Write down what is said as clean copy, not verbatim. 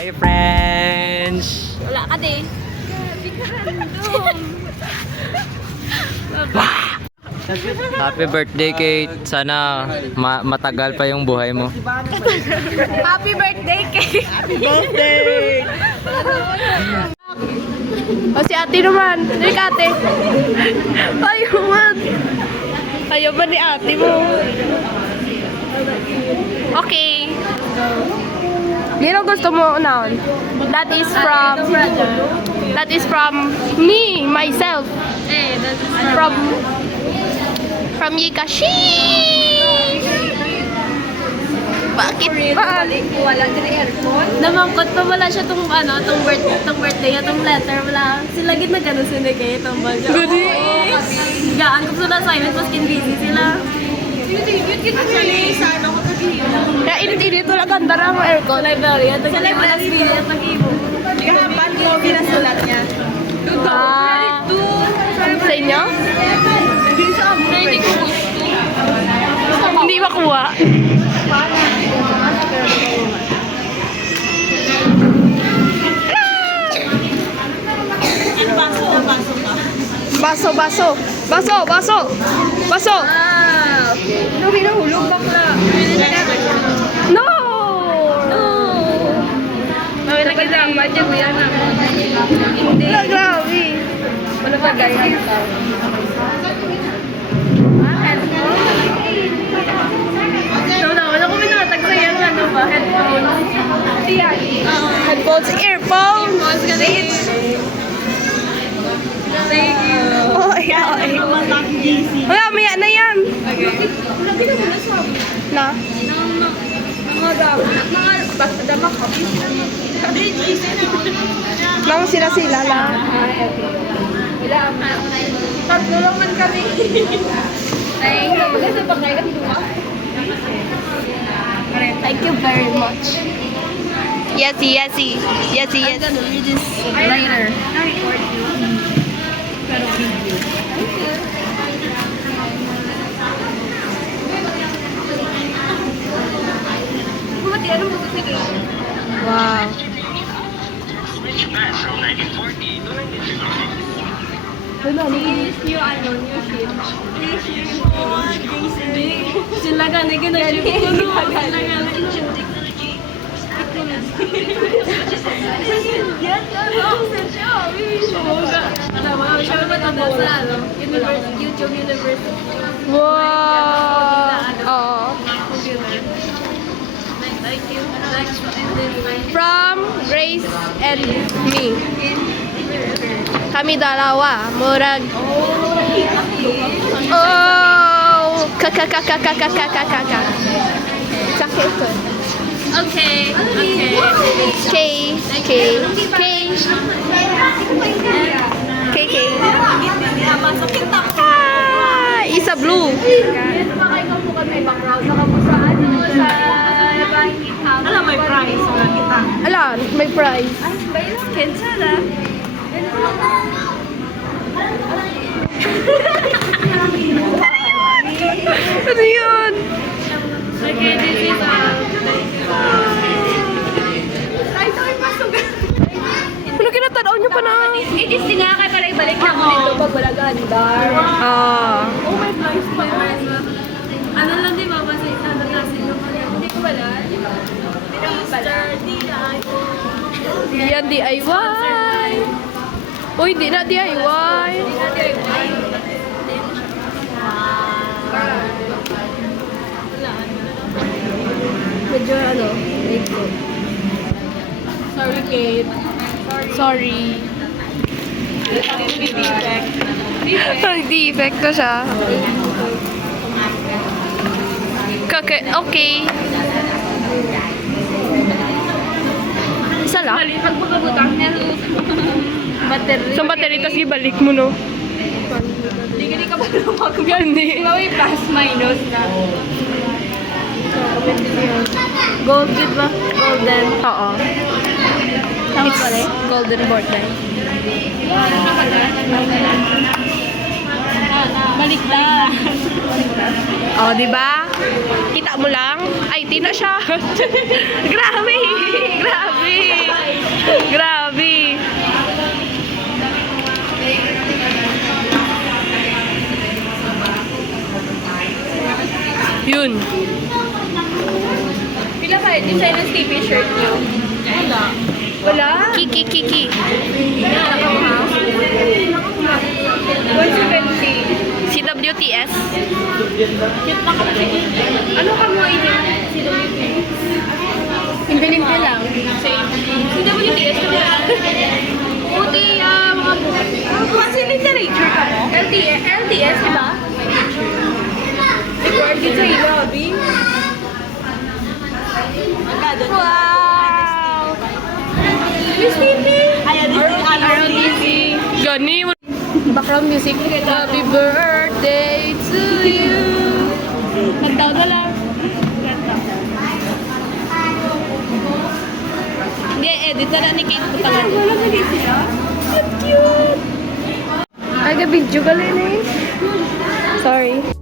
Hi friends! Wala ka di. Happy birthday Kate. Sana matagal pa yung buhay mo. Happy birthday, Kate! Happy birthday! O si ate naman. Dali ka ate. Ayaw man. Ayaw ba ni ate mo? Okay. Yun ang gusto mo unaon. That is from me, myself. From Yikashi. Bakit ba? Wala din aircon. Namangkot pa wala siya tong birthday niya, tong letter wala. Sila gid na gano'n sinikay tong bagay. Gudi. Gaan ko sila assignment maskin busy sila. Actually, sa ano ko sabihin. Kaya init-init wala ganda ra ang aircon. Library at sa library at nag-ibo. Kahapan ko pinasulat niya. Sa inyo? Hindi sa amo. Hindi ko gusto. Hindi makuha. Baso. Okay. Ano hinahulog bakla? No! Dapat lang ba dyan yan? Hindi. Grabe. Wala pa gaya. Wala ko minatag sa yan. Ano ba? Headphones. Headphones, earphones. Thank you. Oh, yeah. Wala, maya na yan. Na? Nang sila lang. Tatlo lang man kami. Thank you. Maganda pa kayo kami duma. Thank you very much. Yes. I'm gonna read this later. Pero video. Wow. Sila gani ginag-ship ko no. Sila gani. Yes, YouTube University. Wow. Oo. From Grace and me. Kami dalawa. Murag. Oh. Kaka. Sakit ito. Okay. Isa blue. Alam, may prize. Wala kita. Ala, may prize. Ano yun? Okay, this is Ano kinatanaw niyo pa na? It is sinakay para ibalik na mo dito pag wala gandar. Oh my prize pa yun. Ano lang di ba? Kasi ano kasi hindi ko wala. Mr. Yan DIY. Uy, di na DIY. Medyo ano, Sorry, Kate. sorry. Defect na siya. Okay. Isa lang? Pag pagkabutang niya, battery. Sa battery, tas ibalik mo, no? Hindi ka ba lumag? Gani. Ikaw yung plus minus na. Gold kid ba? Golden. Oo. Tama pala eh. Golden birthday. Baliktad. Oh, di ba? Kita mo lang? Ay, tina siya. Grabe! Grabe! Grabe. Yun. Pila kayo? Design ng TV shirt niyo? Wala. Wala? Kiki, kiki. 170. CWTS? Ano ka mo ini? CWTS? Impiling ko lang. CWTS ka ba? Puti, mga bukas literature ka mo? LTS, diba? Recorded sa ilo, Abi. Wow! Miss Titi! Ayan, Titi. Gani! Background music. Happy birthday to you! Kantaw na lang. Hindi, edit na lang ni Kate. Wala na dito siya. Cute! Ay, ka-video ka lang eh. Sorry.